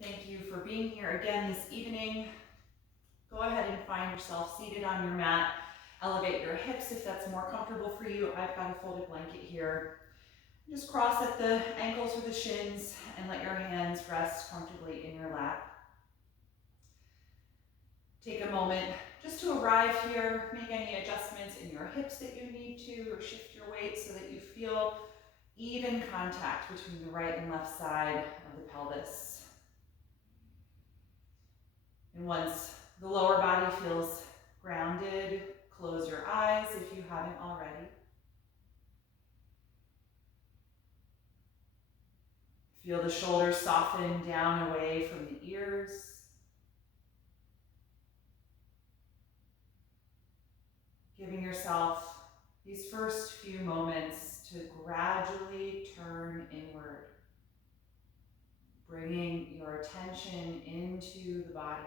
Thank you for being here again this evening. Go ahead and find yourself seated on your mat. Elevate your hips if that's more comfortable for you. I've got a folded blanket here. Just cross at the ankles or the shins and let your hands rest comfortably in your lap. Take a moment just to arrive here. Make any adjustments in your hips that you need to, or shift your weight so that you feel even contact between the right and left side of the pelvis. And once the lower body feels grounded, close your eyes if you haven't already. Feel the shoulders soften down away from the ears. Giving yourself these first few moments to gradually turn inward. Bringing your attention into the body.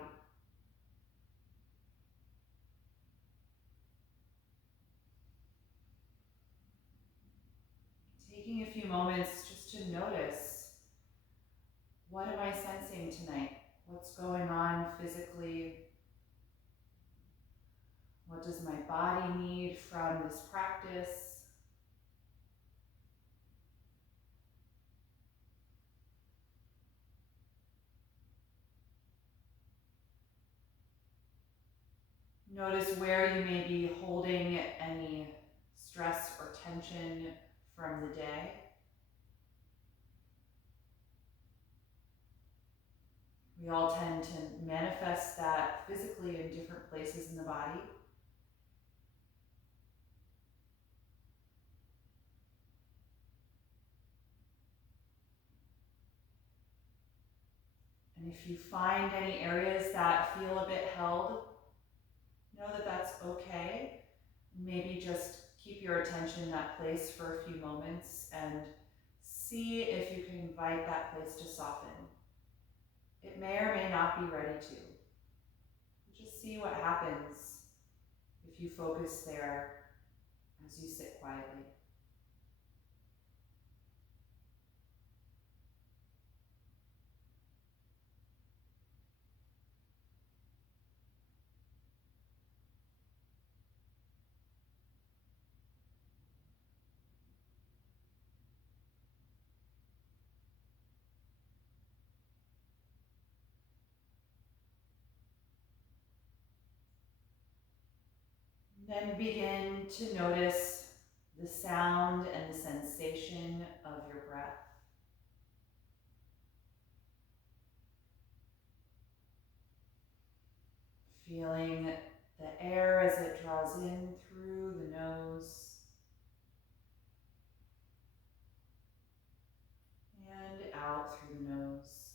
Taking a few moments just to notice, what am I sensing tonight? What's going on physically? What does my body need from this practice? Notice where you may be holding any stress or tension from the day. We all tend to manifest that physically in different places in the body. And if you find any areas that feel a bit held, know that that's okay. Maybe just keep your attention in that place for a few moments and see if you can invite that place to soften. It may or may not be ready to. Just see what happens if you focus there as you sit quietly. Then begin to notice the sound and the sensation of your breath. Feeling the air as it draws in through the nose and out through the nose.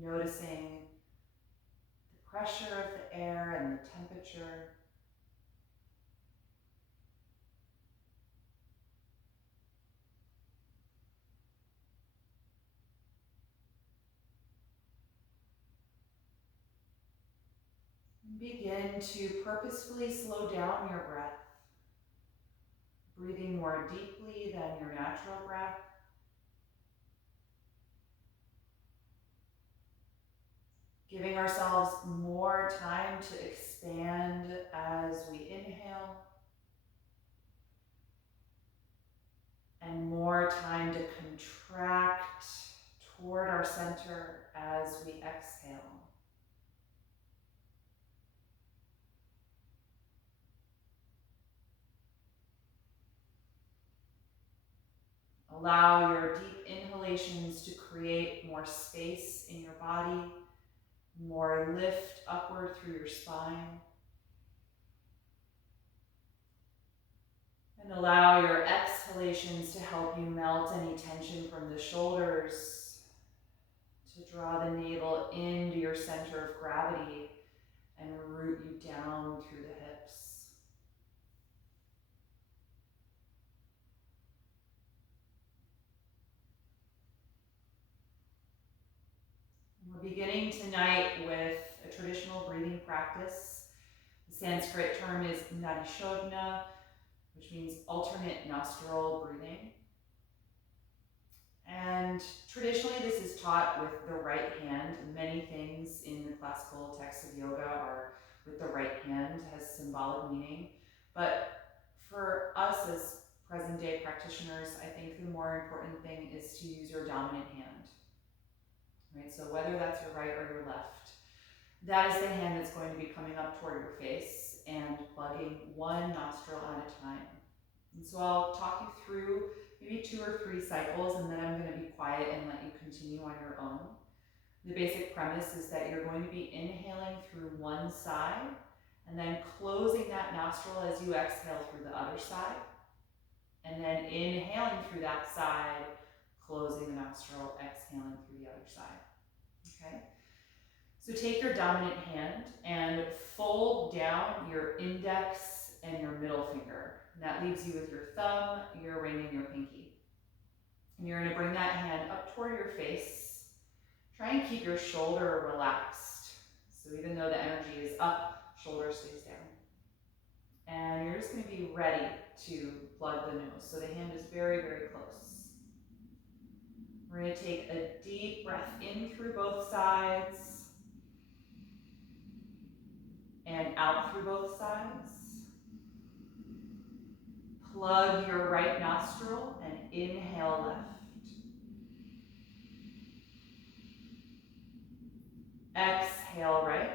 Noticing the pressure of the air and the temperature. Begin to purposefully slow down your breath, breathing more deeply than your natural breath. Giving ourselves more time to expand as we inhale, and more time to contract toward our center as we exhale. Allow your deep inhalations to create more space in your body, more lift upward through your spine. And allow your exhalations to help you melt any tension from the shoulders, to draw the navel into your center of gravity and root you down through the hips. We're beginning tonight with a traditional breathing practice. The Sanskrit term is nadishodhana, which means alternate nostril breathing. And traditionally this is taught with the right hand. Many things in the classical texts of yoga are with the right hand, has symbolic meaning. But for us as present day practitioners, I think the more important thing is to use your dominant hand, right? So whether that's your right or your left, that is the hand that's going to be coming up toward your face and plugging one nostril at a time. And so I'll talk you through maybe 2 or 3 cycles, and then I'm going to be quiet and let you continue on your own. The basic premise is that you're going to be inhaling through one side and then closing that nostril as you exhale through the other side. And then inhaling through that side, closing the nostril, exhaling through the other side. Okay? So take your dominant hand and fold down your index and your middle finger. And that leaves you with your thumb, your ring, and your pinky. And you're going to bring that hand up toward your face. Try and keep your shoulder relaxed. So even though the energy is up, shoulder stays down. And you're just going to be ready to plug the nose. So the hand is very, very close. We're going to take a deep breath in through both sides and out through both sides. Plug your right nostril and inhale left. Exhale right.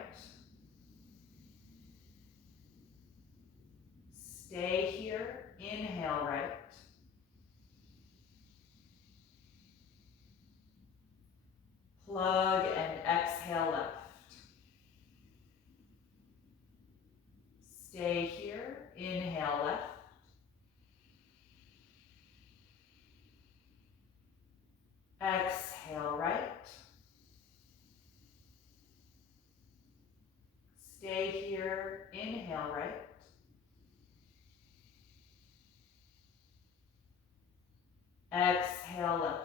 Stay here. Inhale right. Plug and exhale left. Stay here. Inhale left. Exhale right. Stay here. Inhale right. Exhale left.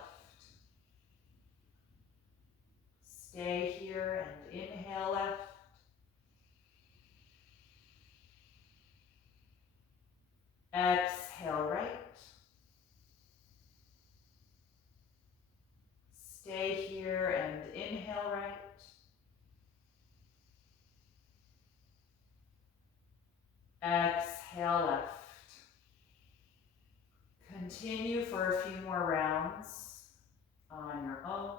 Stay here and inhale left. Exhale right. Stay here and inhale right. Exhale left. Continue for a few more rounds on your own.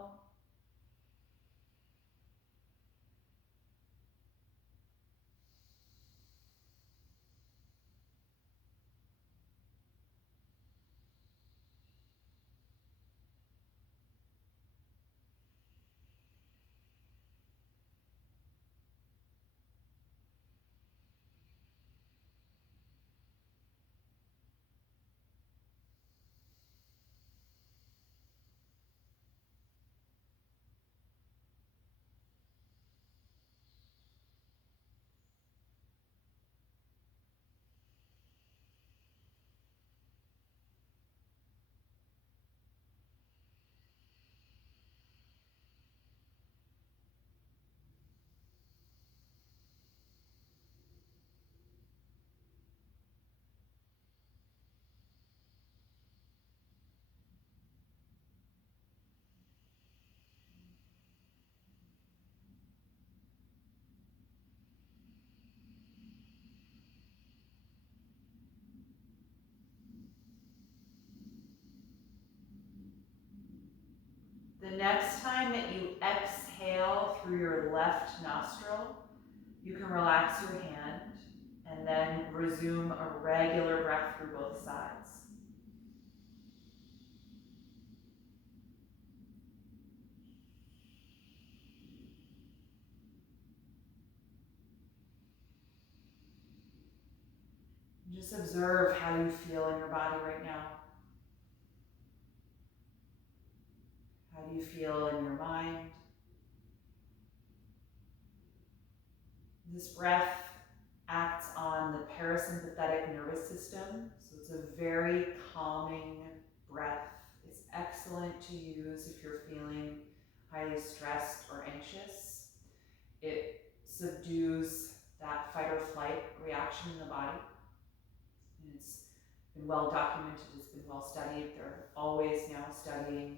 The next time that you exhale through your left nostril, you can relax your hand and then resume a regular breath through both sides. Just observe how you feel in your body right now. How do you feel in your mind? This breath acts on the parasympathetic nervous system, so it's a very calming breath. It's excellent to use if you're feeling highly stressed or anxious. It subdues that fight or flight reaction in the body. And it's been well documented, it's been well studied. They're always now studying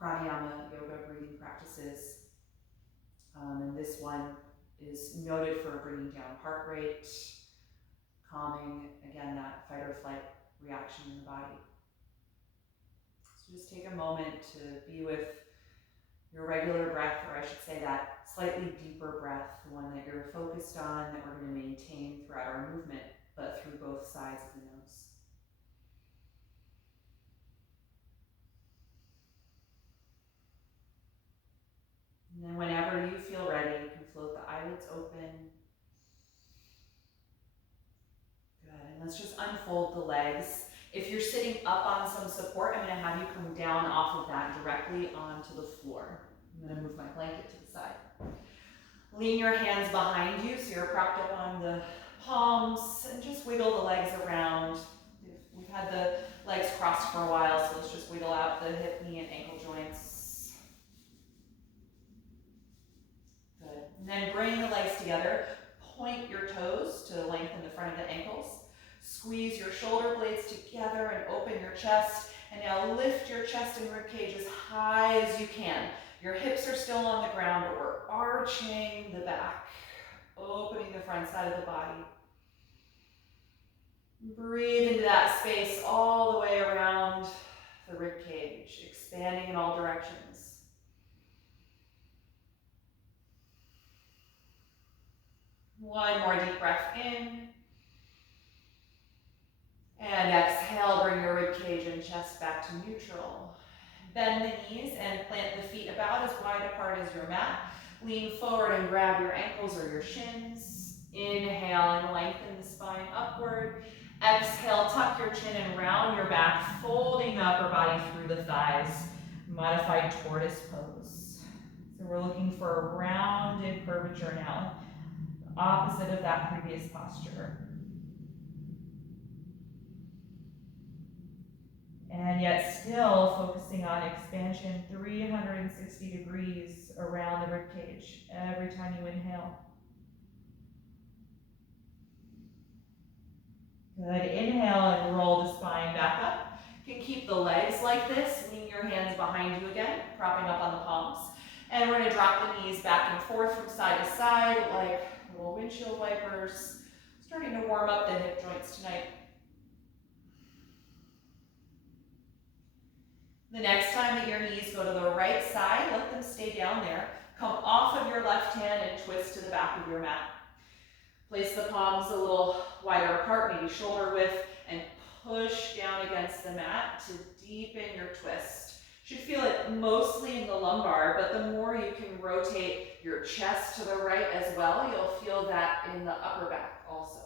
pranayama yoga breathing practices. And this one is noted for bringing down heart rate, calming, again, that fight or flight reaction in the body. So just take a moment to be with your regular breath, or I should say that slightly deeper breath, the one that you're focused on, that we're going to maintain throughout our movement, but through both sides of the nose. And then whenever you feel ready, you can float the eyelids open. Good, and let's just unfold the legs. If you're sitting up on some support, I'm going to have you come down off of that directly onto the floor. I'm going to move my blanket to the side. Lean your hands behind you so you're propped up on the palms, and just wiggle the legs around. We've had the legs crossed for a while, so let's just wiggle out the hip, knee, and ankle joints. Good. And then bring the legs together. Point your toes to lengthen the front of the ankles. Squeeze your shoulder blades together and open your chest. And now lift your chest and ribcage as high as you can. Your hips are still on the ground, but we're arching the back, opening the front side of the body. Breathe into that space all the way around the ribcage, expanding in all directions. One more deep breath in. And exhale, bring your ribcage and chest back to neutral. Bend the knees and plant the feet about as wide apart as your mat. Lean forward and grab your ankles or your shins. Inhale and lengthen the spine upward. Exhale, tuck your chin and round your back, folding the upper body through the thighs. Modified tortoise pose. So we're looking for a rounded curvature now, the opposite of that previous posture. And yet still focusing on expansion 360 degrees around the ribcage every time you inhale. Good, inhale and roll the spine back up. You can keep the legs like this, lean your hands behind you again, propping up on the palms. And we're gonna drop the knees back and forth from side to side like little windshield wipers, starting to warm up the hip joints tonight. The next time that your knees go to the right side, let them stay down there. Come off of your left hand and twist to the back of your mat. Place the palms a little wider apart, maybe shoulder width, and push down against the mat to deepen your twist. You should feel it mostly in the lumbar, but the more you can rotate your chest to the right as well, you'll feel that in the upper back also.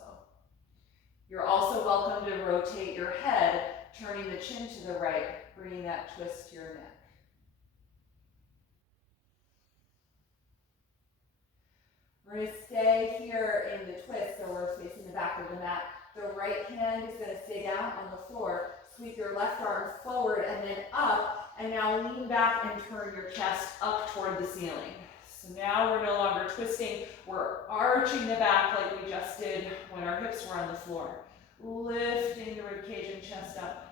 You're also welcome to rotate your head, turning the chin to the right, bringing that twist to your neck. We're going to stay here in the twist, so we're facing the back of the mat. The right hand is going to stay down on the floor. Sweep your left arm forward and then up, and now lean back and turn your chest up toward the ceiling. So now we're no longer twisting, we're arching the back like we just did when our hips were on the floor. Lifting the ribcage and chest up.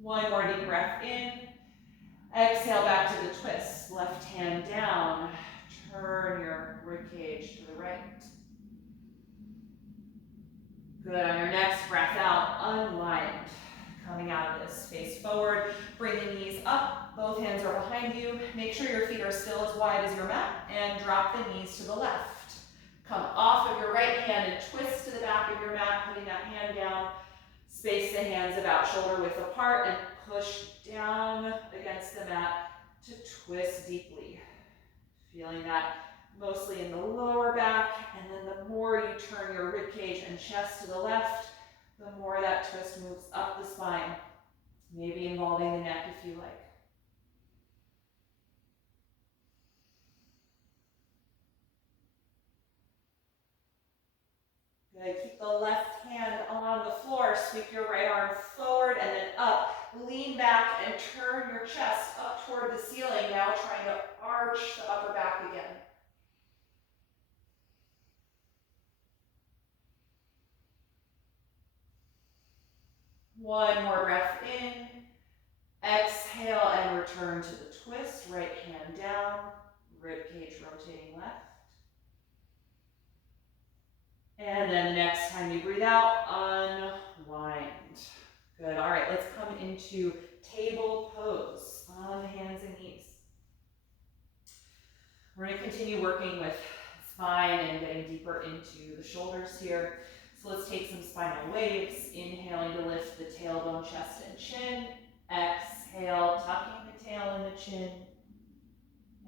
One more deep breath in. Exhale back to the twist. Left hand down. Turn your ribcage to the right. Good. On your next breath out, unwind. Coming out of this, face forward. Bring the knees up. Both hands are behind you. Make sure your feet are still as wide as your mat, and drop the knees to the left. Come off of your right hand and twist to the back of your mat, putting that hand down. Space the hands about shoulder width apart and push down against the mat to twist deeply. Feeling that mostly in the lower back, and then the more you turn your ribcage and chest to the left, the more that twist moves up the spine, maybe involving the neck if you like. Good. Keep the left hand on the floor. Sweep your right arm forward and then up. Lean back and turn your chest up toward the ceiling. Now trying to arch the upper back again. One more breath in. Exhale and return to the twist. Right hand down, rib cage rotating left. And then the next time you breathe out, unwind. Good. All right, let's come into table pose on the hands and knees. We're going to continue working with spine and getting deeper into the shoulders here. So let's take some spinal waves. Inhaling to lift the tailbone, chest, and chin. Exhale, tucking the tail and the chin.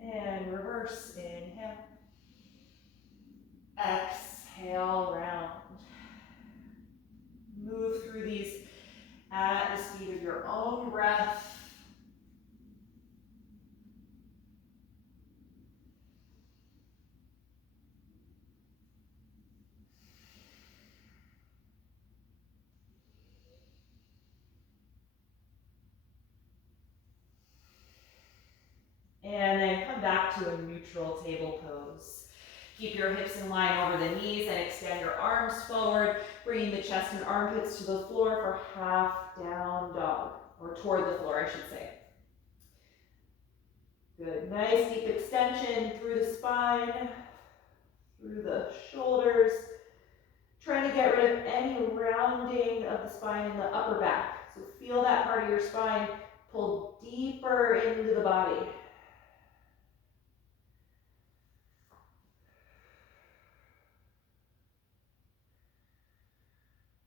And reverse, inhale. Exhale, round. Move through these at the speed of your own breath. And then come back to a neutral table pose. Keep your hips in line over the knees and extend your arms forward, bringing the chest and armpits to the floor for half down dog, or toward the floor, I should say. Good, nice deep extension through the spine, through the shoulders. Trying to get rid of any rounding of the spine in the upper back. So feel that part of your spine pull deeper into the body.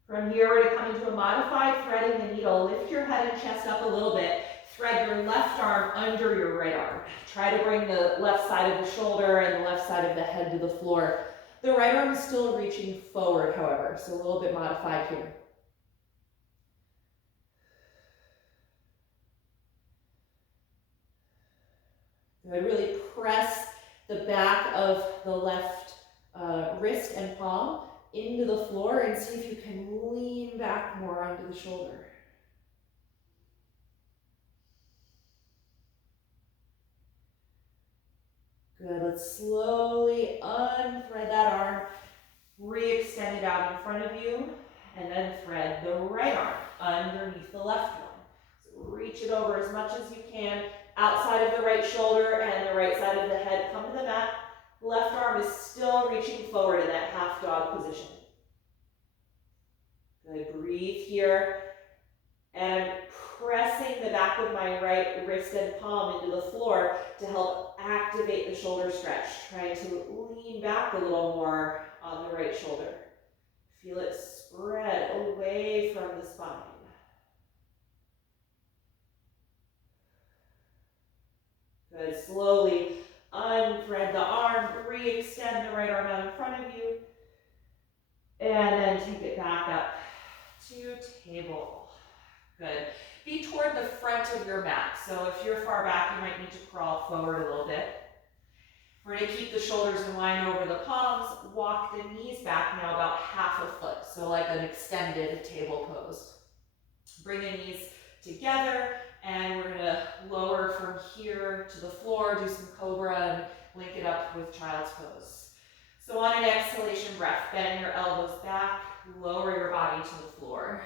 From here, we're going to come into a modified threading the needle. Lift your head and chest up a little bit. Thread your left arm under your right arm. Try to bring the left side of the shoulder and the left side of the head to the floor. The right arm is still reaching forward, however, so a little bit modified here. Good. Really press the back of the left wrist and palm into the floor and see if you can lean back more onto the shoulder. Good, let's slowly unthread that arm, re-extend it out in front of you, and then thread the right arm underneath the left one. So reach it over as much as you can, outside of the right shoulder and the right side of the head. Come to the mat. Left arm is still reaching forward in that half dog position. Good, breathe here. And pressing the back of my right wrist and palm into the floor to help activate the shoulder stretch. Trying to lean back a little more on the right shoulder. Feel it spread away from the spine. Good, slowly unthread the arm, re-extend the right arm out in front of you, and then take it back up to table. Good. Be toward the front of your mat. So if you're far back, you might need to crawl forward a little bit. We're going to keep the shoulders in line over the palms. Walk the knees back now about half a foot. So like an extended table pose. Bring the knees together, and we're going to lower from here to the floor, do some Cobra, and link it up with Child's Pose. So on an exhalation breath, bend your elbows back, lower your body to the floor.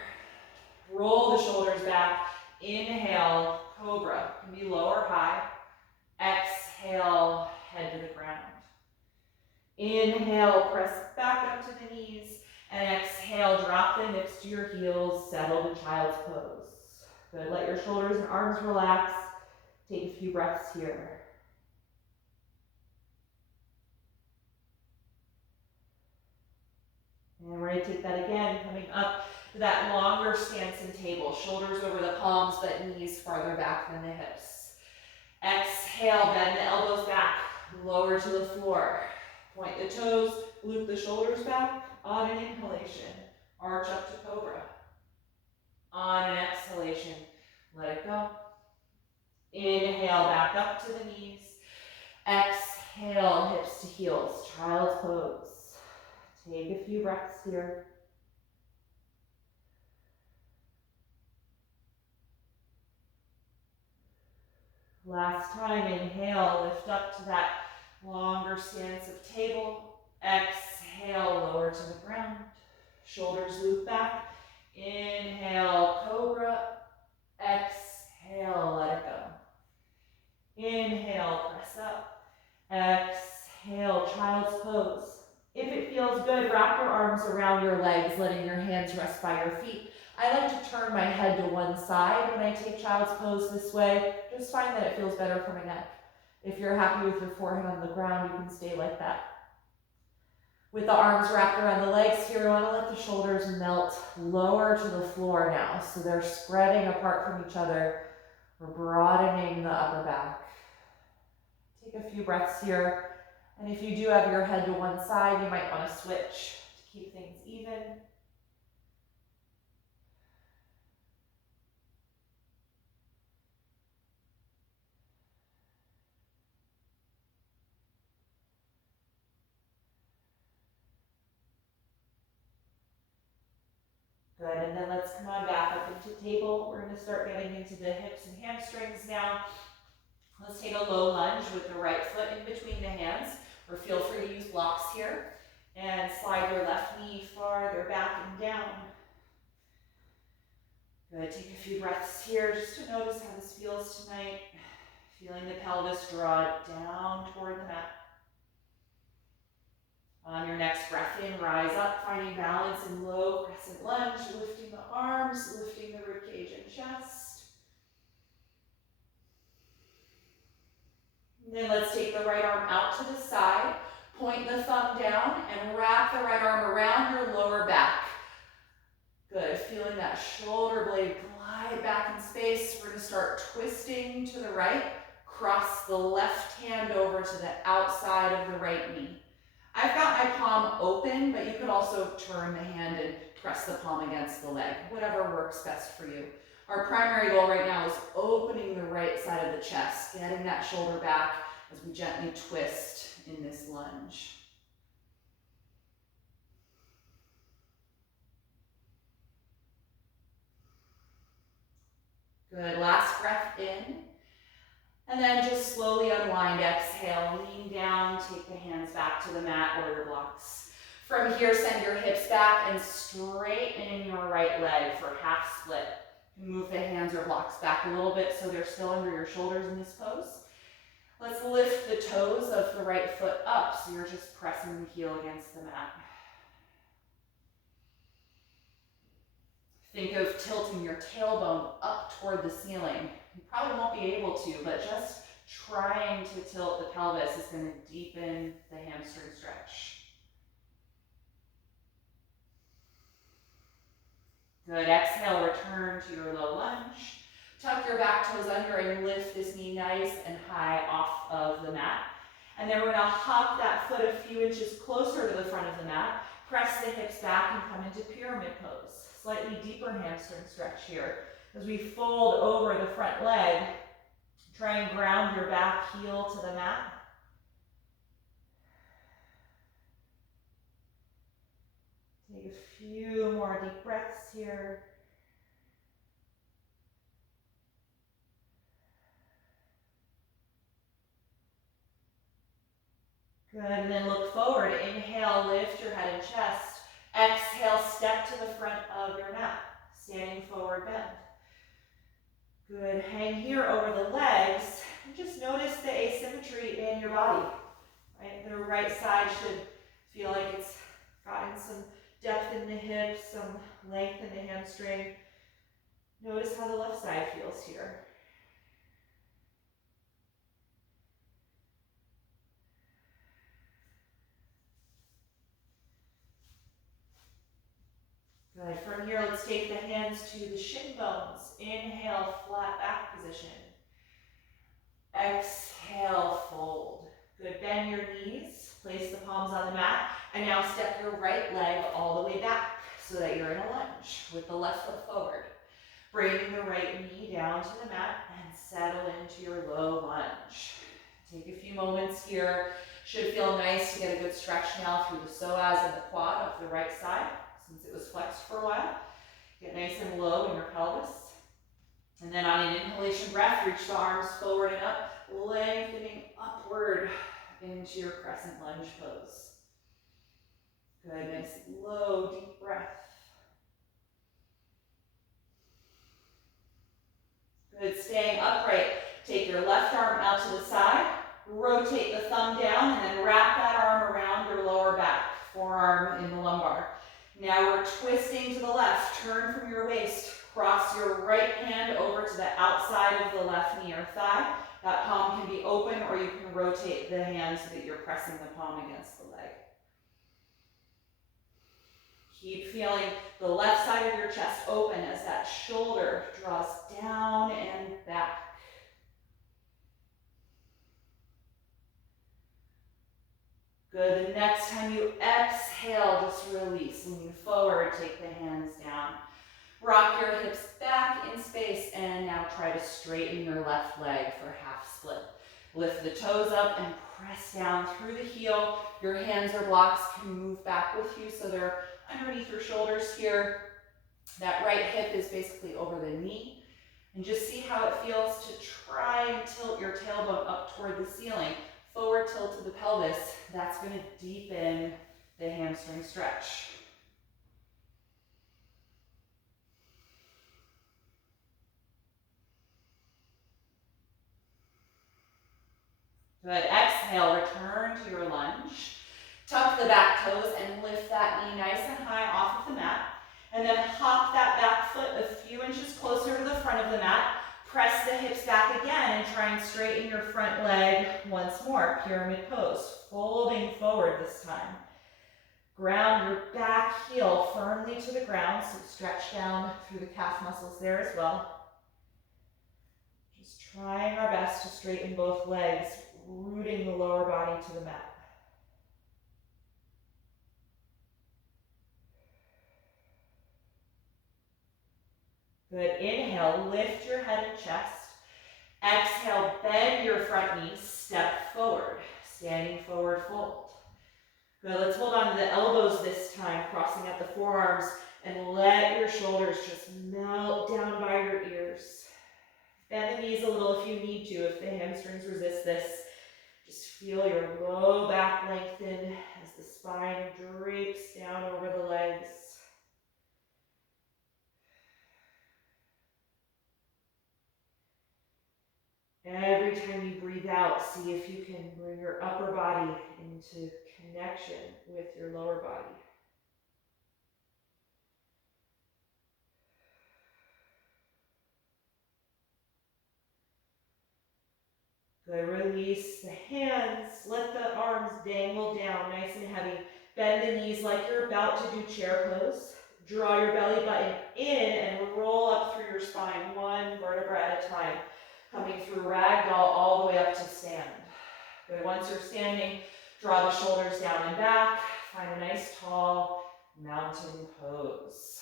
Roll the shoulders back. Inhale, Cobra. Can be low or high. Exhale, head to the ground. Inhale, press back up to the knees. And exhale, drop the hips to your heels. Settle to Child's Pose. Good. Let your shoulders and arms relax. Take a few breaths here. And we're going to take that again, coming up to that longer stance in table. Shoulders over the palms, but knees farther back than the hips. Exhale, bend the elbows back, lower to the floor. Point the toes, loop the shoulders back. On an inhalation, arch up to Cobra. On an exhalation, let it go. Inhale, back up to the knees. Exhale, hips to heels, Child's Pose. Take a few breaths here. Last time, inhale, lift up to that longer stance of table. Exhale, lower to the ground. Shoulders loop back. Inhale, Cobra. Exhale, let it go. Inhale, press up. Exhale, Child's Pose. If it feels good, wrap your arms around your legs, letting your hands rest by your feet. I like to turn my head to one side when I take Child's Pose this way. Just find that it feels better for my neck. If you're happy with your forehead on the ground, you can stay like that. With the arms wrapped around the legs here, we want to let the shoulders melt lower to the floor now. So they're spreading apart from each other. We're broadening the upper back. Take a few breaths here. And if you do have your head to one side, you might want to switch to keep things even. Good, and then let's come on back up into table. We're going to start getting into the hips and hamstrings now. Let's take a low lunge with the right foot in between the hands, or feel free to use blocks here. And slide your left knee farther back and down. Good, take a few breaths here just to notice how this feels tonight. Feeling the pelvis draw down toward the mat. On your next breath in, rise up, finding balance in low crescent lunge, lifting the arms, lifting the ribcage and chest. And then let's take the right arm out to the side, point the thumb down, and wrap the right arm around your lower back. Good, feeling that shoulder blade glide back in space. We're going to start twisting to the right, cross the left hand over to the outside of the right knee. I've got my palm open, but you could also turn the hand and press the palm against the leg, whatever works best for you. Our primary goal right now is opening the right side of the chest, getting that shoulder back as we gently twist in this lunge. Good, last breath in. And then just slowly unwind, exhale, lean down, take the hands back to the mat or your blocks. From here, send your hips back and straighten your right leg for half split. Move the hands or blocks back a little bit so they're still under your shoulders in this pose. Let's lift the toes of the right foot up so you're just pressing the heel against the mat. Think of tilting your tailbone up toward the ceiling. You probably won't be able to, but just trying to tilt the pelvis is going to deepen the hamstring stretch. Good, exhale, return to your low lunge. Tuck your back toes under and lift this knee nice and high off of the mat. And then we're going to hop that foot a few inches closer to the front of the mat. Press the hips back and come into pyramid pose. Slightly deeper hamstring stretch here. As we fold over the front leg, try and ground your back heel to the mat. Take a few more deep breaths here. Good, and then look forward. Inhale, lift your head and chest. Exhale, step to the front of your mat, standing forward bend. Good, hang here over the legs, and just notice the asymmetry in your body. Right? The right side should feel like it's gotten some depth in the hips, some length in the hamstring. Notice how the left side feels here. Good. From here, let's take the hands to the shin bones. Inhale, flat back position. Exhale, fold. Good. Bend your knees. Place the palms on the mat. And now step your right leg all the way back so that you're in a lunge with the left foot forward. Bring the right knee down to the mat and settle into your low lunge. Take a few moments here. Should feel nice to get a good stretch now through the psoas and the quad of the right side, since it was flexed for a while. Get nice and low in your pelvis. And then on an inhalation breath, reach the arms forward and up, lengthening upward into your crescent lunge pose. Good, nice low, deep breath. Good, staying upright. Take your left arm out to the side, rotate the thumb down, and then wrap that arm around your lower back, forearm in the lumbar. Now we're twisting to the left. Turn from your waist. Cross your right hand over to the outside of the left knee or thigh. That palm can be open, or you can rotate the hand so that you're pressing the palm against the leg. Keep feeling the left side of your chest open as that shoulder draws down and back. Good, the next time you exhale, just release. Lean forward, take the hands down. Rock your hips back in space, and now try to straighten your left leg for half split. Lift the toes up and press down through the heel. Your hands or blocks can move back with you, so they're underneath your shoulders here. That right hip is basically over the knee. And just see how it feels to try and tilt your tailbone up toward the ceiling. Forward tilt to the pelvis. That's going to deepen the hamstring stretch. Good. Exhale, return to your lunge. Tuck the back toes and lift that knee nice and high off of the mat. And then hop that back foot a few inches closer to the front of the mat. Press the hips back again and try and straighten your front leg once more. Pyramid pose, folding forward this time. Ground your back heel firmly to the ground, so stretch down through the calf muscles there as well. Just trying our best to straighten both legs, rooting the lower body to the mat. Good, inhale, lift your head and chest. Exhale, bend your front knee, step forward, standing forward fold. Good, let's hold on to the elbows this time, crossing at the forearms, and let your shoulders just melt down by your ears. Bend the knees a little if you need to, if the hamstrings resist this. Just feel your low back lengthen as the spine drapes down over the legs. Every time you breathe out, see if you can bring your upper body into connection with your lower body. Good, release the hands, let the arms dangle down nice and heavy. Bend the knees like you're about to do chair pose. Draw your belly button in and roll up through your spine, one vertebra at a time. Coming through ragdoll all the way up to stand. Good, once you're standing, draw the shoulders down and back. Find a nice tall mountain pose.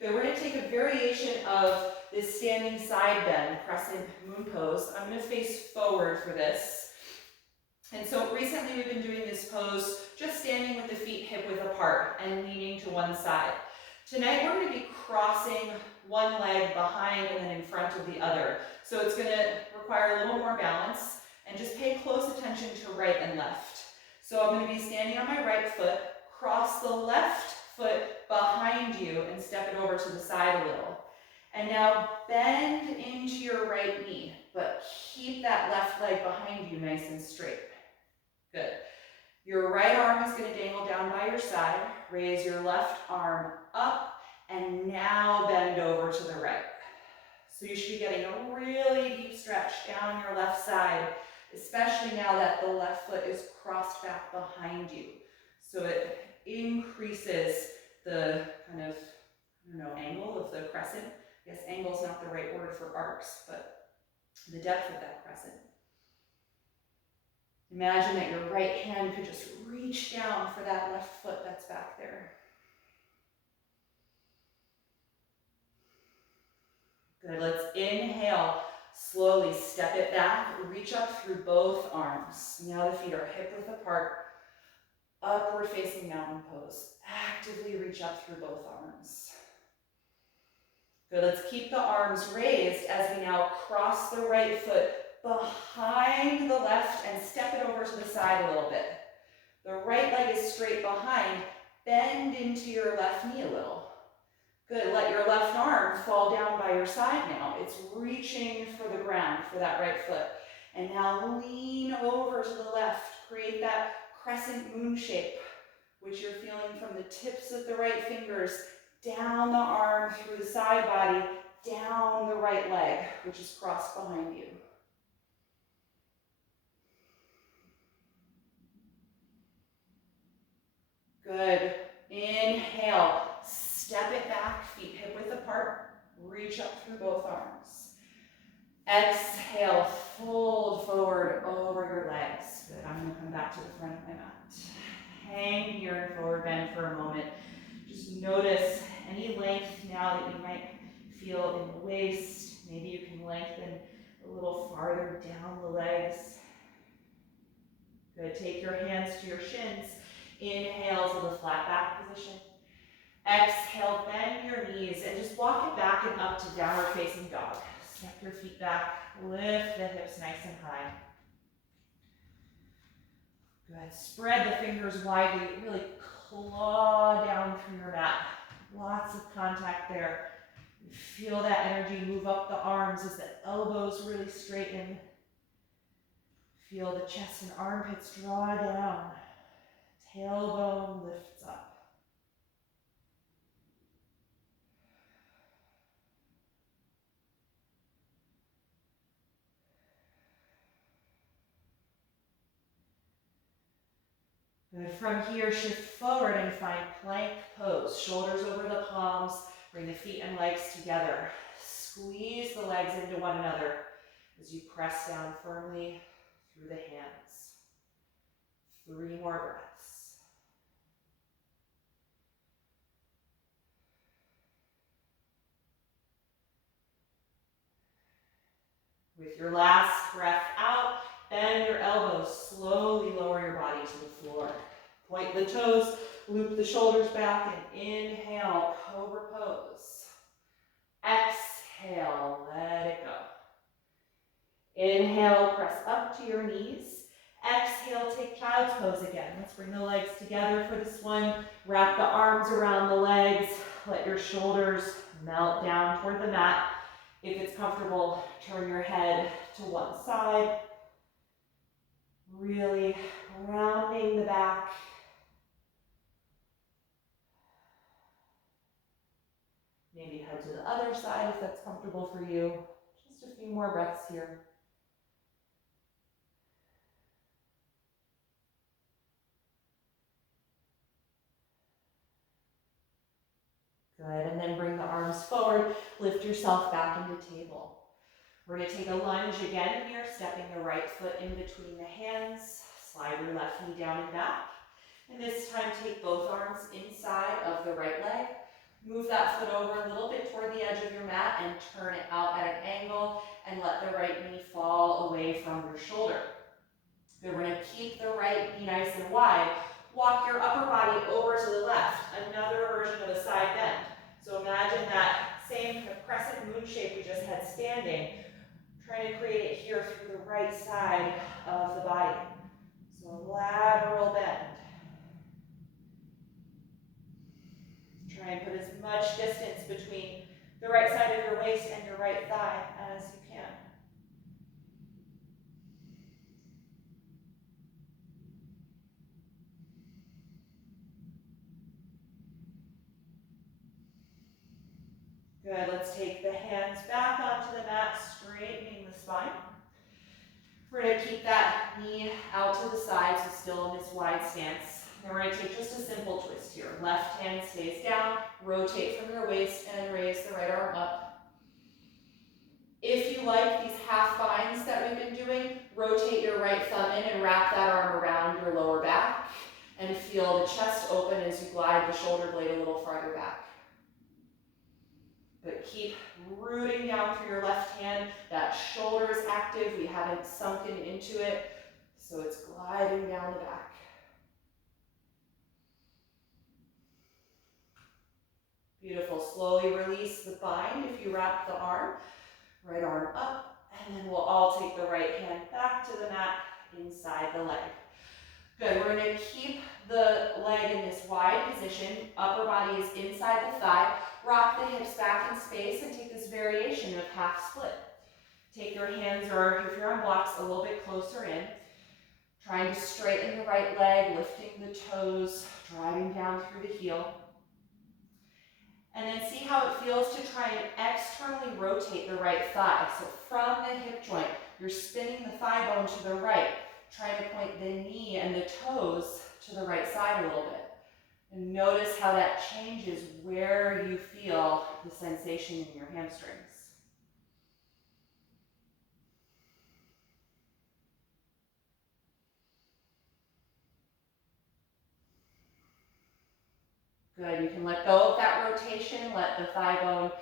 Good, we're going to take a variation of this standing side bend, crescent moon pose. I'm going to face forward for this. And so recently we've been doing this pose just standing with the feet hip width apart and leaning to one side. Tonight we're going to be crossing one leg behind and then in front of the other. So it's going to require a little more balance, and just pay close attention to right and left. So I'm going to be standing on my right foot, cross the left foot behind you and step it over to the side a little. And now bend into your right knee, but keep that left leg behind you nice and straight. Good. Your right arm is going to dangle down by your side. Raise your left arm up, and now bend over to the right. So you should be getting a really deep stretch down your left side, especially now that the left foot is crossed back behind you. So it increases the kind of, angle of the crescent. I guess angle is not the right word for arcs, but the depth of that crescent. Imagine that your right hand could just reach down for that left foot that's back there. Good, let's inhale, slowly step it back, reach up through both arms. Now the feet are hip width apart, upward facing mountain pose. Actively reach up through both arms. Good, let's keep the arms raised as we now cross the right foot behind the left and step it over to the side a little bit. The right leg is straight behind. Bend into your left knee a little. Good, let your left arm fall down by your side now. It's reaching for the ground for that right foot. And now lean over to the left. Create that crescent moon shape, which you're feeling from the tips of the right fingers, down the arm, through the side body, down the right leg, which is crossed behind you. Good. Inhale. Step it back, feet hip width apart. Reach up through both arms. Exhale, fold forward over your legs. Good. I'm going to come back to the front of my mat. Hang here in forward bend for a moment. Just notice any length now that you might feel in the waist. Maybe you can lengthen a little farther down the legs. Good. Take your hands to your shins. Inhale to the flat back position. Exhale, bend your knees and just walk it back and up to downward facing dog. Step your feet back, lift the hips nice and high. Good. Spread the fingers widely, really claw down through your mat. Lots of contact there. Feel that energy move up the arms as the elbows really straighten. Feel the chest and armpits draw down. Tailbone lifts up. Good. From here, shift forward and find plank pose. Shoulders over the palms. Bring the feet and legs together. Squeeze the legs into one another as you press down firmly through the hands. 3 more breaths. With your last breath out, bend your elbows. Slowly lower your body to the floor. Point the toes, loop the shoulders back, and inhale, Cobra pose. Exhale, let it go. Inhale, press up to your knees. Exhale, take child's pose again. Let's bring the legs together for this one. Wrap the arms around the legs. Let your shoulders melt down toward the mat. If it's comfortable, turn your head to one side. Really rounding the back. Maybe head to the other side if that's comfortable for you. Just a few more breaths here. Good, and then bring the arms forward. Lift yourself back into table. We're going to take a lunge again here, stepping the right foot in between the hands. Slide your left knee down and back. And this time, take both arms inside of the right leg. Move that foot over a little bit toward the edge of your mat and turn it out at an angle and let the right knee fall away from your shoulder. Good, we're going to keep the right knee nice and wide. Walk your upper body over to the left, another version of a side bend. So imagine that same crescent moon shape we just had standing. Trying to create it here through the right side of the body. So lateral bend. Try and put as much distance between the right side of your waist and your right thigh as you can. Good, let's take the hands back onto the mat, straightening the spine. We're going to keep that knee out to the side, so still in this wide stance. And we're going to take just a simple twist here. Left hand stays down, rotate from your waist, and raise the right arm up. If you like these half binds that we've been doing, rotate your right thumb in and wrap that arm around your lower back, and feel the chest open as you glide the shoulder blade a little farther back. But keep rooting down through your left hand. That shoulder is active. We haven't sunken into it, so it's gliding down the back. Beautiful. Slowly release the bind if you wrap the arm. Right arm up, and then we'll all take the right hand back to the mat inside the leg. Good. We're going to keep the leg in this wide position. Upper body is inside the thigh. rock the hips back in space and take this variation of half split. Take your hands, or if you're on blocks, a little bit closer in. Trying to straighten the right leg, lifting the toes, driving down through the heel. And then see how it feels to try and externally rotate the right thigh. So from the hip joint, you're spinning the thigh bone to the right, trying to point the knee and the toes to the right side a little bit. And notice how that changes where you feel the sensation in your hamstrings. Good, you can let go of that rotation, let the thigh bone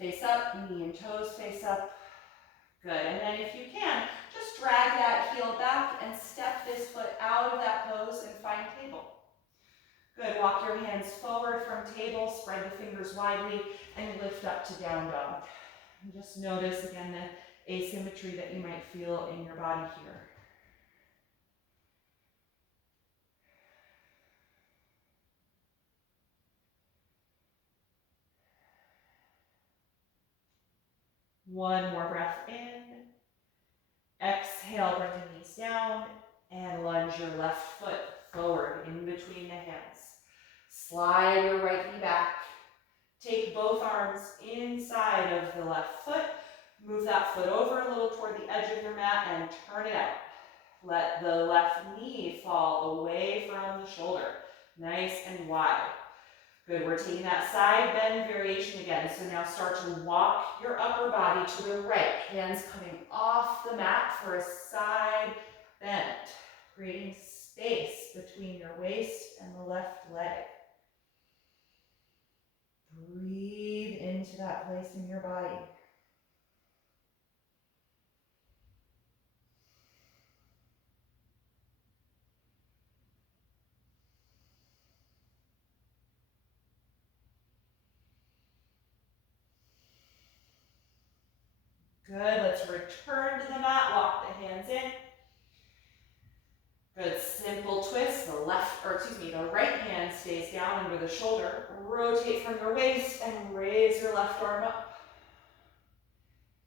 face up, knee and toes face up. Good, and then if you can, just drag that heel back and step this foot out of that pose and find table. Good, walk your hands forward from table, spread the fingers widely, and lift up to down dog. And just notice again the asymmetry that you might feel in your body here. One more breath in. Exhale, bring the knees down, and lunge your left foot forward in between the hands. Slide your right knee back. Take both arms inside of the left foot. Move that foot over a little toward the edge of your mat and turn it out. Let the left knee fall away from the shoulder. Nice and wide. Good, we're taking that side bend variation again. So now start to walk your upper body to the right. Hands coming off the mat for a side bend. Creating space between your waist and the left leg. Breathe into that place in your body. Good, let's return to the mat, walk the hands in. Good, simple twist, the right hand stays down under the shoulder. Rotate from your waist and raise your left arm up.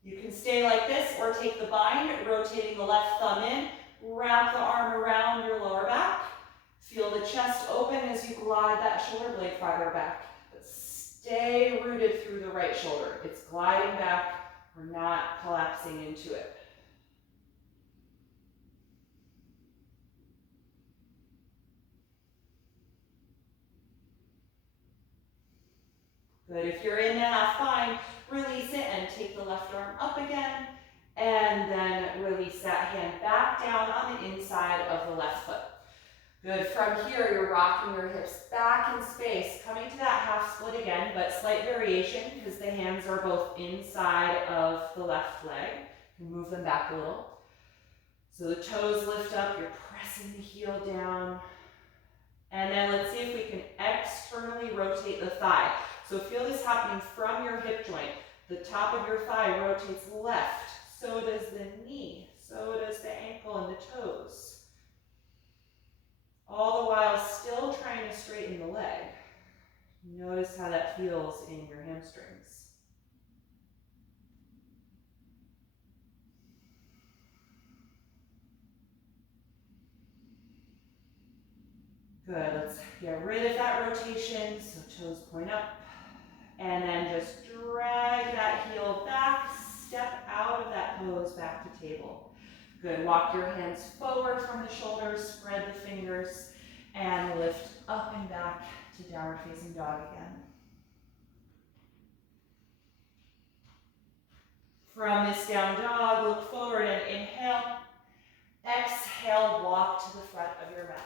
You can stay like this or take the bind, rotating the left thumb in, wrap the arm around your lower back. Feel the chest open as you glide that shoulder blade farther back. But stay rooted through the right shoulder. It's gliding back. We're not collapsing into it. Good, if you're in the half bind, release it and take the left arm up again, and then release that hand back down on the inside of the left foot. Good, from here you're rocking your hips back in space, coming to that half split again, but slight variation because the hands are both inside of the left leg. You can move them back a little. So the toes lift up, you're pressing the heel down. And then let's see if we can externally rotate the thigh. So feel this happening from your hip joint. The top of your thigh rotates left. So does the knee. So does the ankle and the toes. All the while still trying to straighten the leg. Notice how that feels in your hamstrings. Good, let's get rid of that rotation, so toes point up. And then just drag that heel back, step out of that pose back to table. Good, walk your hands forward from the shoulders, spread the fingers, and lift up and back to downward facing dog again. From this down dog, look forward and inhale. Exhale, walk to the front of your mat.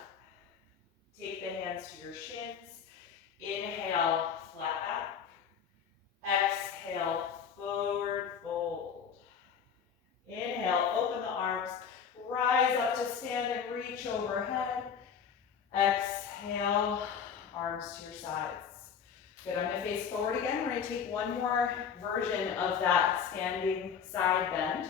Take the hands to your shins. Inhale, flat back. Exhale, forward fold. Inhale, open the arms. Rise up to stand and reach overhead. Exhale, arms to your sides. Good, I'm going to face forward again. We're going to take one more version of that standing side bend.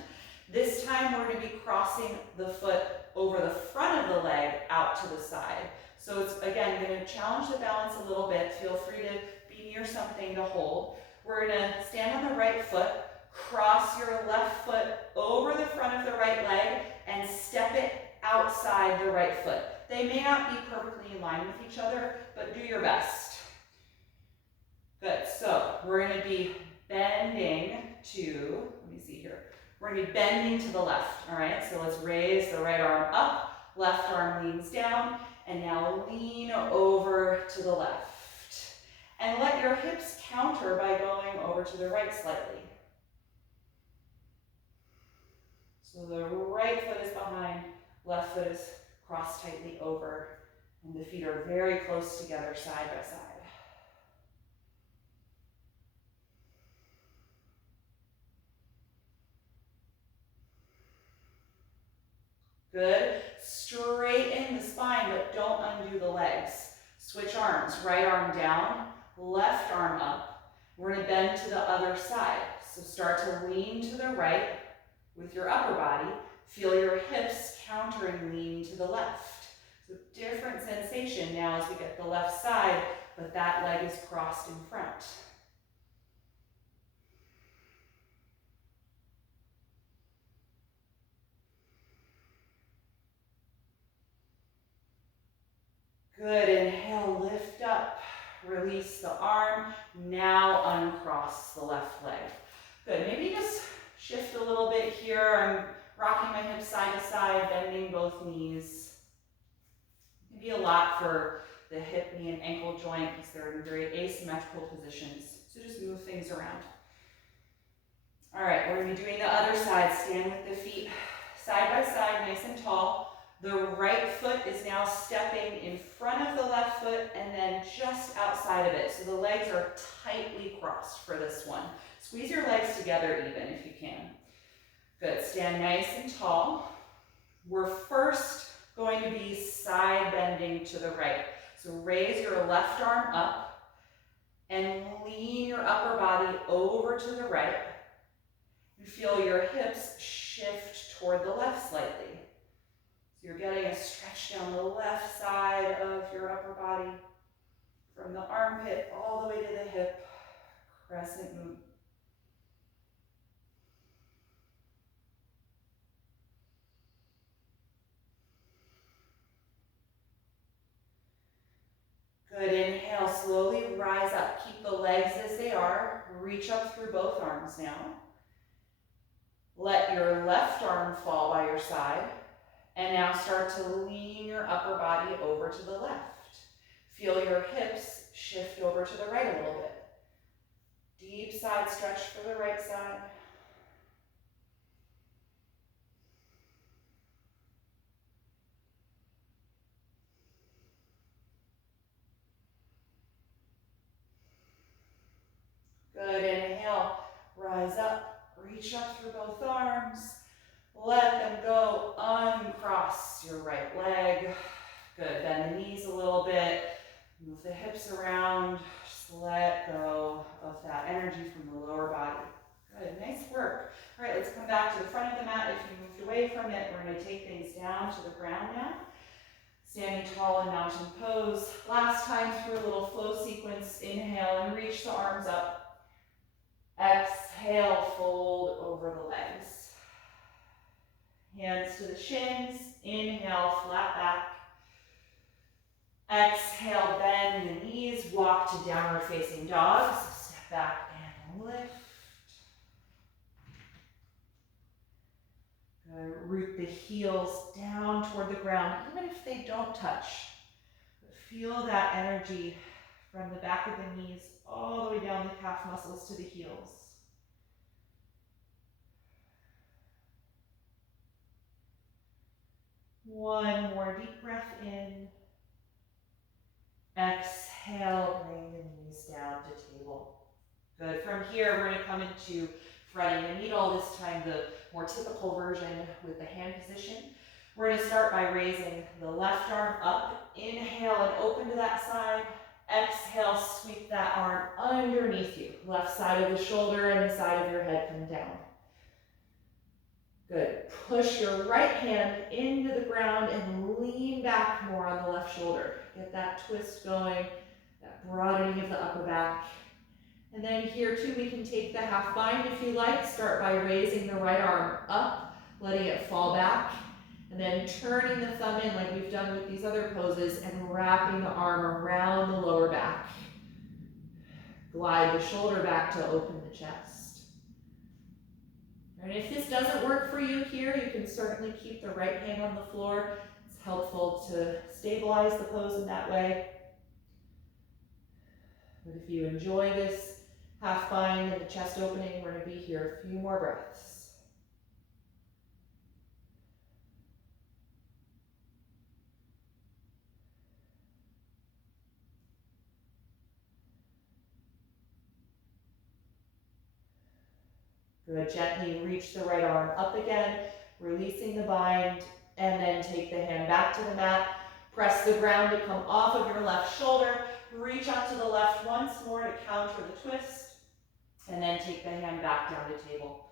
This time we're going to be crossing the foot over the front of the leg out to the side. So it's, again, going to challenge the balance a little bit. Feel free to be near something to hold. We're gonna stand on the right foot, cross your left foot over the front of the right leg, and step it outside the right foot. They may not be perfectly in line with each other, but do your best. Good, so we're gonna be bending to, let me see here. We're gonna be bending to the left, all right? So let's raise the right arm up, left arm leans down, and now lean over to the left. And let your hips counter by going over to the right slightly. So the right foot is behind, left foot is crossed tightly over, and the feet are very close together, side by side. Good. Straighten the spine, but don't undo the legs. Switch arms. Right arm down, left arm up. We're going to bend to the other side. So start to lean to the right with your upper body. Feel your hips countering lean to the left. So different sensation now as we get the left side, but that leg is crossed in front. Good, inhale, lift up, release the arm, now uncross the left leg. Good, maybe just shift a little bit here. I'm rocking my hips side to side, bending both knees. It can be a lot for the hip, knee, and ankle joint because they're in very asymmetrical positions. So just move things around. All right, we're gonna be doing the other side. Stand with the feet side by side, nice and tall. The right foot is now stepping in front of the left foot and then just outside of it. So the legs are tightly crossed for this one. Squeeze your legs together even if you can. Good, stand nice and tall. We're first going to be side bending to the right. So raise your left arm up and lean your upper body over to the right. And feel your hips shift toward the left slightly. So you're getting a stretch down the left side of your upper body from the armpit all the way to the hip, crescent moon. Good, inhale, slowly rise up. Keep the legs as they are. Reach up through both arms now. Let your left arm fall by your side. And now start to lean your upper body over to the left. Feel your hips shift over to the right a little bit. Deep side stretch for the right side. Good, inhale, rise up, reach up through both arms. Let them go, uncross your right leg. Good, bend the knees a little bit. Move the hips around. Just let go of that energy from the lower body. Good, nice work. All right, let's come back to the front of the mat. If you moved away from it, we're going to take things down to the ground now. Standing tall in mountain pose. Last time through a little flow sequence. Inhale and reach the arms up. Exhale, fold over the legs. Hands to the shins. Inhale, flat back. Exhale, bend the knees. Walk to downward facing dog. So step back and lift. Good. Root the heels down toward the ground, even if they don't touch. But feel that energy from the back of the knees all the way down the calf muscles to the heels. One more deep breath in. Exhale, bring the knees down to table. Good. From here, we're going to come into threading the needle, this time the more typical version with the hand position. We're going to start by raising the left arm up. Inhale and open to that side. Exhale, sweep that arm underneath you. Left side of the shoulder and the side of your head come down. Good. Push your right hand into the ground and lean back more on the left shoulder. Get that twist going, that broadening of the upper back. And then here too, we can take the half bind if you like. Start by raising the right arm up, letting it fall back, and then turning the thumb in like we've done with these other poses and wrapping the arm around the lower back. Glide the shoulder back to open the chest. And if this doesn't work for you here, you can certainly keep the right hand on the floor. It's helpful to stabilize the pose in that way. But if you enjoy this half bind and the chest opening, we're going to be here a few more breaths. Good, gently reach the right arm up again, releasing the bind, and then take the hand back to the mat. Press the ground to come off of your left shoulder. Reach out to the left once more to counter the twist, and then take the hand back down to table.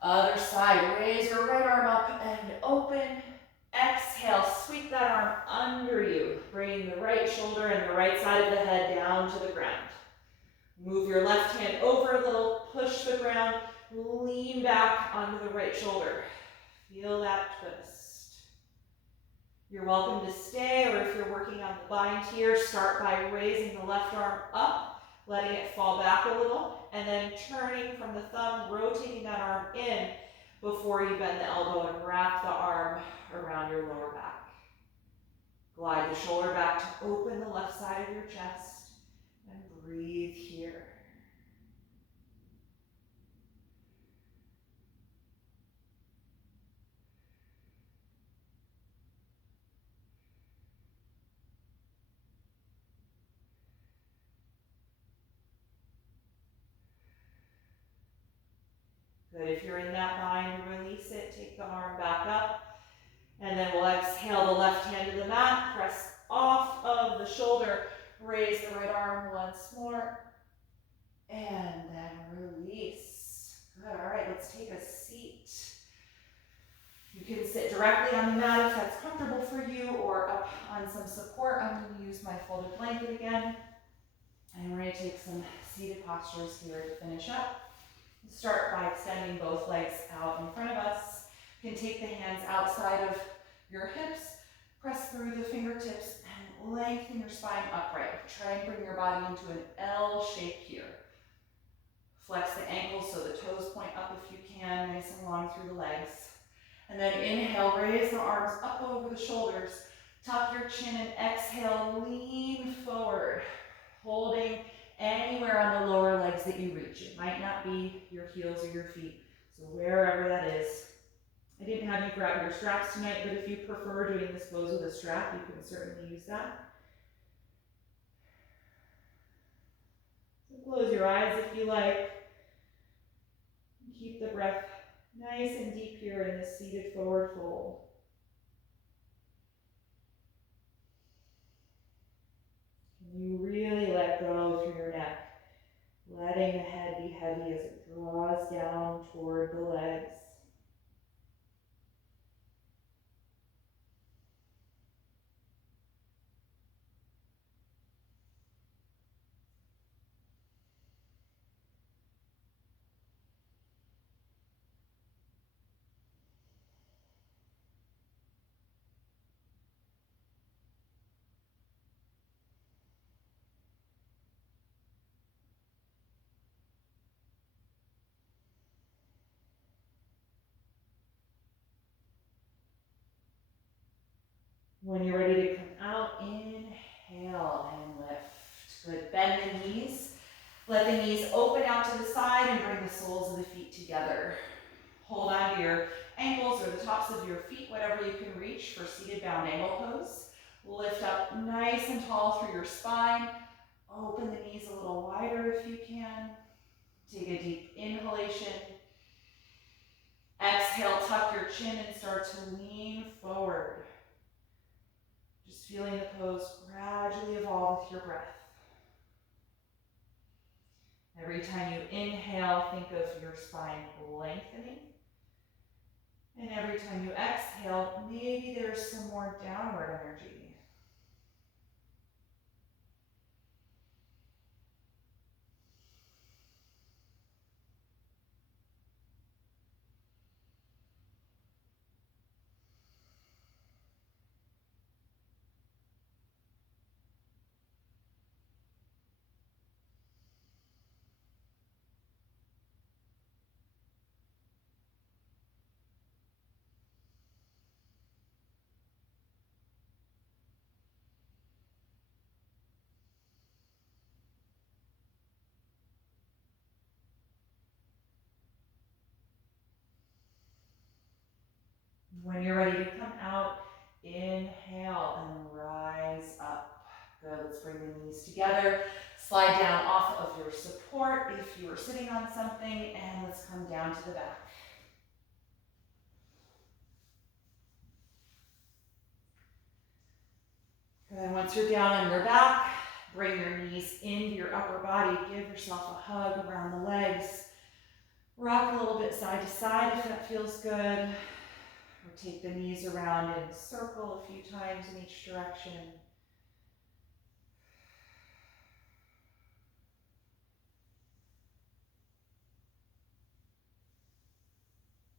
Other side, raise your right arm up and open. Exhale, sweep that arm under you, bringing the right shoulder and the right side of the head down to the ground. Move your left hand over a little, push the ground, lean back onto the right shoulder. Feel that twist. You're welcome to stay, or if you're working on the bind here, start by raising the left arm up, letting it fall back a little, and then turning from the thumb, rotating that arm in before you bend the elbow and wrap the arm around your lower back. Glide the shoulder back to open the left side of your chest and breathe here. Good, if you're in that bind, release it, take the arm back up, and then we'll exhale the left hand to the mat, press off of the shoulder, raise the right arm once more, and then release. Good, all right, let's take a seat. You can sit directly on the mat if that's comfortable for you, or up on some support. I'm going to use my folded blanket again, and we're going to take some seated postures here to finish up. Start by extending both legs out in front of us. You can take the hands outside of your hips, press through the fingertips, and lengthen your spine upright. Try and bring your body into an L shape here. Flex the ankles so the toes point up if you can, nice and long through the legs. And then inhale, raise the arms up over the shoulders. Tuck your chin and exhale, lean forward, holding anywhere on the lower legs that you reach. It might not be your heels or your feet, so wherever that is. I didn't have you grab your straps tonight, but if you prefer doing this pose with a strap, you can certainly use that. So close your eyes if you like. Keep the breath nice and deep here in this seated forward fold. You really let go through your neck, letting the head be heavy as it draws down toward the legs. When you're ready to come out, inhale and lift. Good, bend the knees. Let the knees open out to the side and bring the soles of the feet together. Hold on to your ankles or the tops of your feet, whatever you can reach for seated bound angle pose. Lift up nice and tall through your spine. Open the knees a little wider if you can. Take a deep inhalation. Exhale, tuck your chin and start to lean forward. Just feeling the pose gradually evolve with your breath. Every time you inhale, think of your spine lengthening. And every time you exhale, maybe there's some more downward energy. When you're ready to come out, inhale and rise up. Good, let's bring the knees together. Slide down off of your support if you are sitting on something, and let's come down to the back. Good, once you're down on your back, bring your knees into your upper body. Give yourself a hug around the legs. Rock a little bit side to side if that feels good. Or take the knees around in a circle a few times in each direction.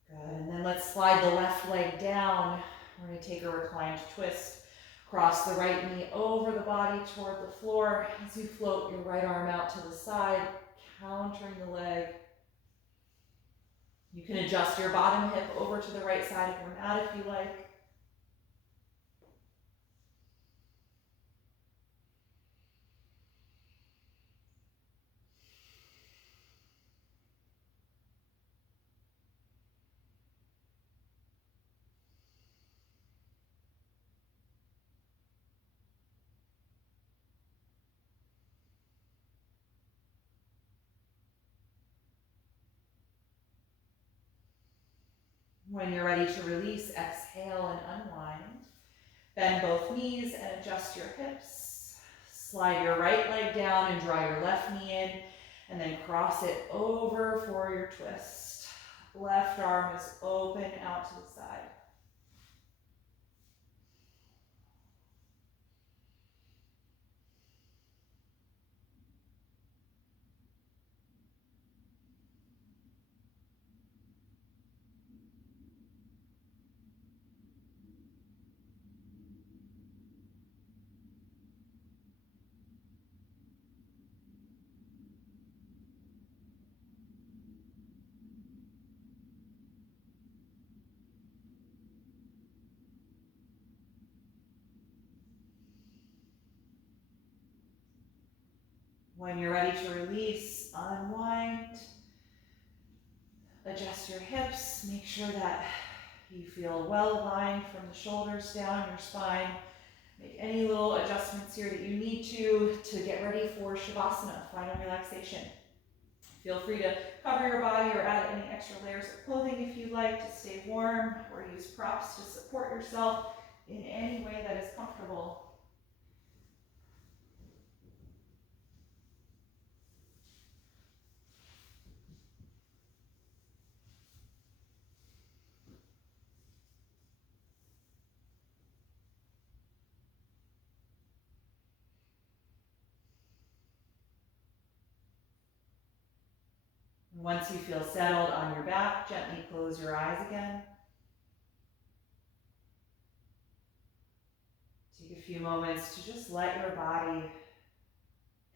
Good, and then let's slide the left leg down. We're going to take a reclined twist. Cross the right knee over the body toward the floor as you float your right arm out to the side, countering the leg. You can adjust your bottom hip over to the right side of your mat if you like. When you're ready to release, exhale and unwind. Bend both knees and adjust your hips. Slide your right leg down and draw your left knee in, and then cross it over for your twist. Left arm is open out to the side. When you're ready to release, unwind. Adjust your hips. Make sure that you feel well aligned from the shoulders down your spine. Make any little adjustments here that you need to get ready for Shavasana, final relaxation. Feel free to cover your body or add any extra layers of clothing if you like to stay warm, or use props to support yourself in any way that is comfortable. Once you feel settled on your back, gently close your eyes again. Take a few moments to just let your body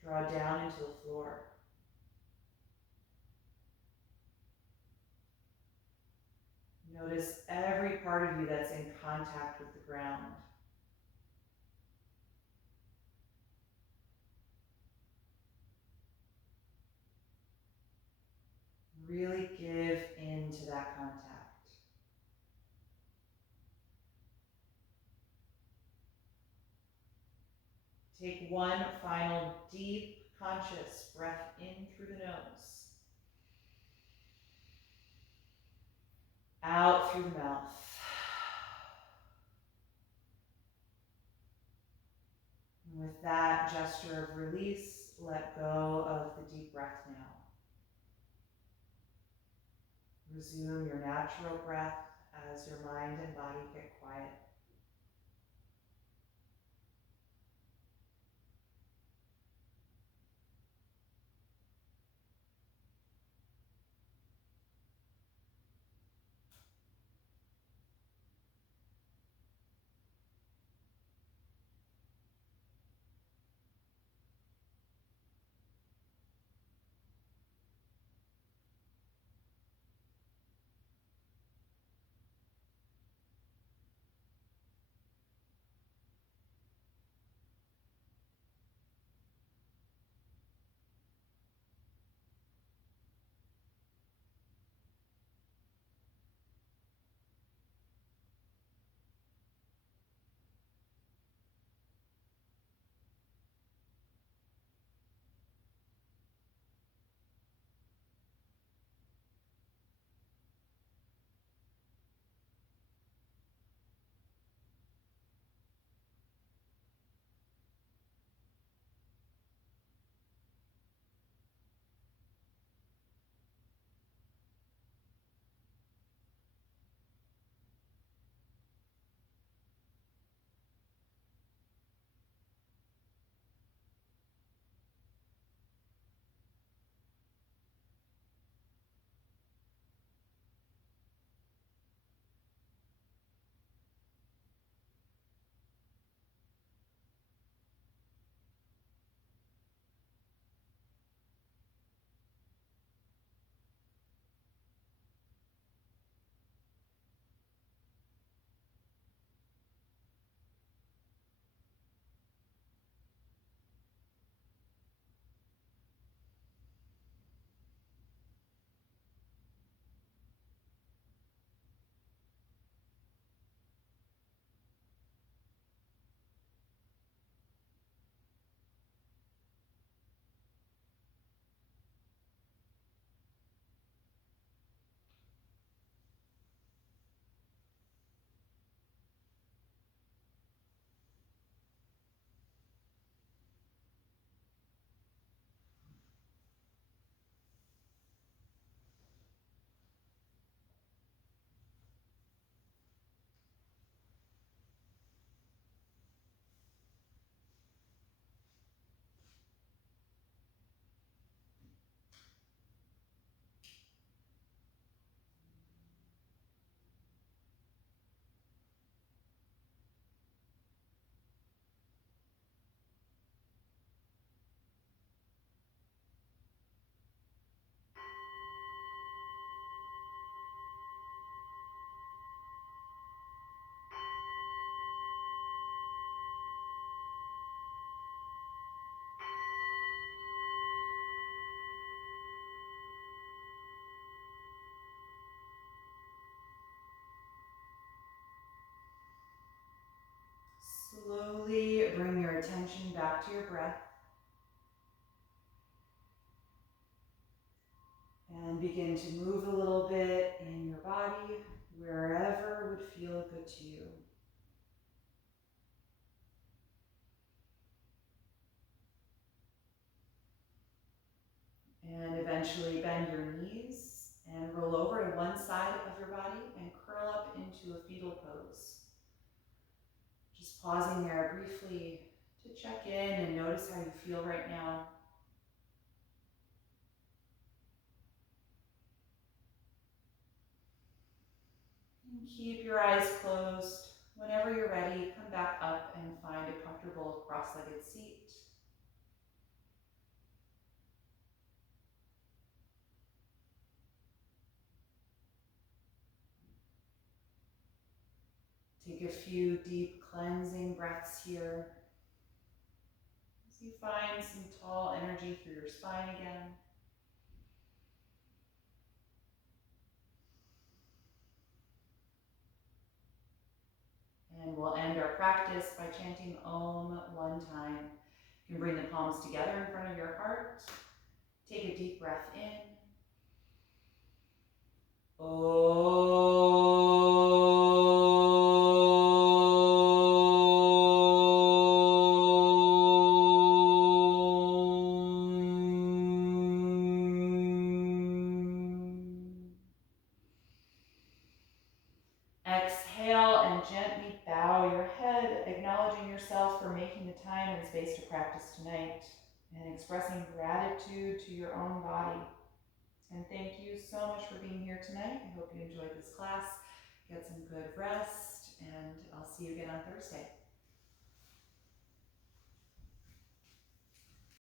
draw down into the floor. Notice every part of you that's in contact with the ground. Really give into that contact. Take one final deep, conscious breath in through the nose. Out through the mouth. And with that gesture of release, let go of the deep breath now. Resume your natural breath as your mind and body get quiet. attention back to your breath. And begin to move a little bit in your body, wherever would feel good to you. And eventually bend your knees and roll over to one side of your body and curl up into a fetal pose. Just pausing there briefly to check in and notice how you feel right now. And keep your eyes closed. Whenever you're ready, come back up and find a comfortable cross-legged seat. Take a few deep cleansing breaths here as you find some tall energy through your spine again. And we'll end our practice by chanting Om one time. You can bring the palms together in front of your heart. Take a deep breath in. Exhale and gently bow your head, acknowledging yourself for making the time and space to practice tonight and expressing gratitude to your own body. And thank you so much for being here tonight. I hope you enjoyed this class. Get some good rest, and I'll see you again on Thursday.